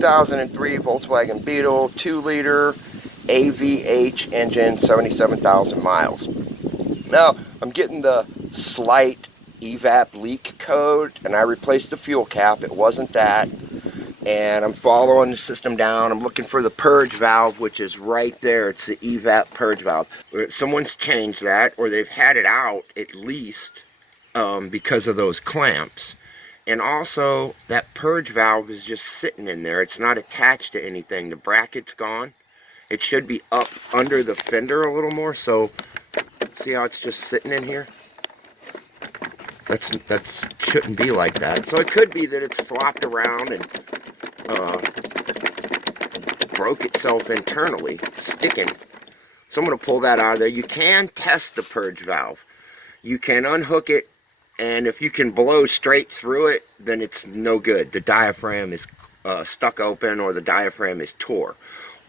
2003 Volkswagen Beetle, 2-liter AVH engine, 77,000 miles. Now, I'm getting the slight EVAP leak code, and I replaced the fuel cap. It wasn't that. And I'm following the system down. I'm looking for the purge valve, which is right there. It's the EVAP purge valve. Someone's changed that, or they've had it out at least because of those clamps. And also, that purge valve is just sitting in there. It's not attached to anything. The bracket's gone. It should be up under the fender a little more. So, see how it's just sitting in here? That's shouldn't be like that. So it could be that it's flopped around and broke itself internally, sticking. So I'm going to pull that out of there. You can test the purge valve. You can unhook it, and if you can blow straight through it, then it's no good. The diaphragm is stuck open, or the diaphragm is tore.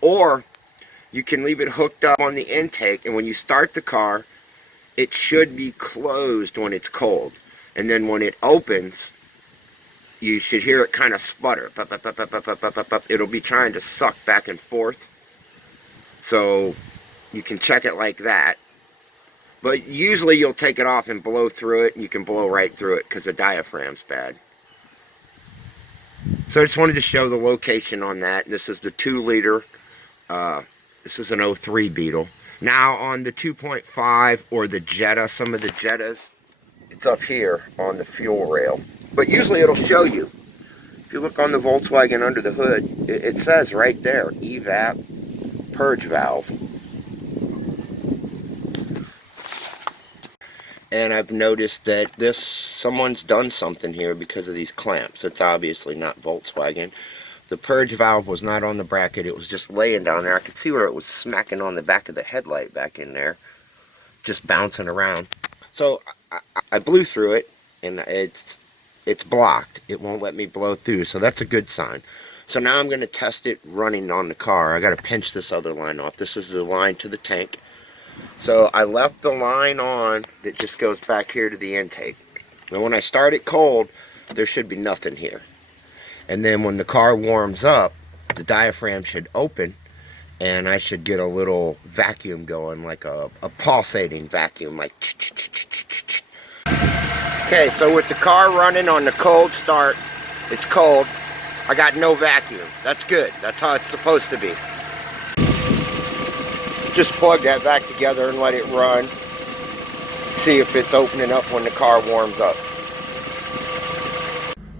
Or you can leave it hooked up on the intake, and when you start the car, it should be closed when it's cold. And then when it opens, you should hear it kind of sputter. It'll be trying to suck back and forth. So you can check it like that. But usually you'll take it off and blow through it, and you can blow right through it because the diaphragm's bad. So I just wanted to show the location on that. This is the 2-liter. This is an 03 Beetle. Now on the 2.5 or the Jetta, some of the Jettas, it's up here on the fuel rail. But usually it'll show you. If you look on the Volkswagen under the hood, it says right there, EVAP purge valve. And I've noticed that someone's done something here because of these clamps. It's obviously not Volkswagen. The purge valve was not on the bracket. It was just laying down there. I could see where it was smacking on the back of the headlight back in there, just bouncing around. So I blew through it, and it's blocked. It won't let me blow through, so that's a good sign. So now I'm going to test it running on the car. I got to pinch this other line off. This is the line to the tank. So I left the line on that just goes back here to the intake. Now when I start it cold, there should be nothing here. And then when the car warms up, the diaphragm should open, and I should get a little vacuum going, like a pulsating vacuum, like Okay, so with the car running on the cold start, it's cold, I got no vacuum. That's good. That's how it's supposed to be. Just plug that back together and let it run. See if it's opening up when the car warms up.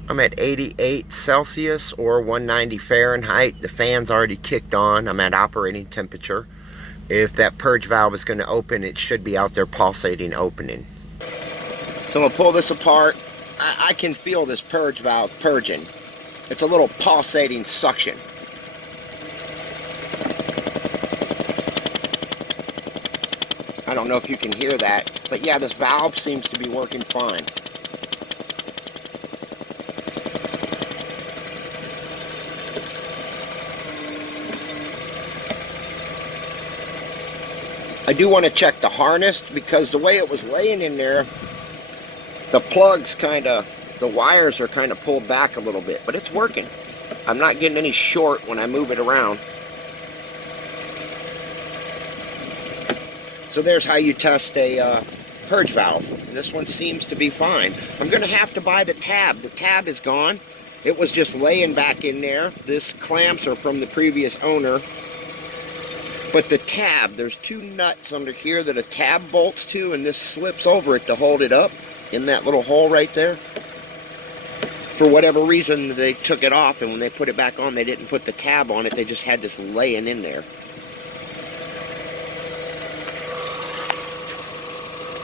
I'm at 88 Celsius or 190 Fahrenheit. The fan's already kicked on. I'm at operating temperature. If that purge valve is going to open, it should be out there pulsating opening. So I'm going to pull this apart. I can feel this purge valve purging. It's a little pulsating suction. I don't know if you can hear that, but yeah, this valve seems to be working fine. I do want to check the harness, because the way it was laying in there, the plugs the wires are kind of pulled back a little bit, but it's working. I'm not getting any short when I move it around. So there's how you test a purge valve. This one seems to be fine. I'm going to have to buy the tab. The tab is gone. It was just laying back in there. This clamps are from the previous owner. But the tab, there's two nuts under here that a tab bolts to, and this slips over it to hold it up in that little hole right there. For whatever reason, they took it off, and when they put it back on, they didn't put the tab on it. They just had this laying in there.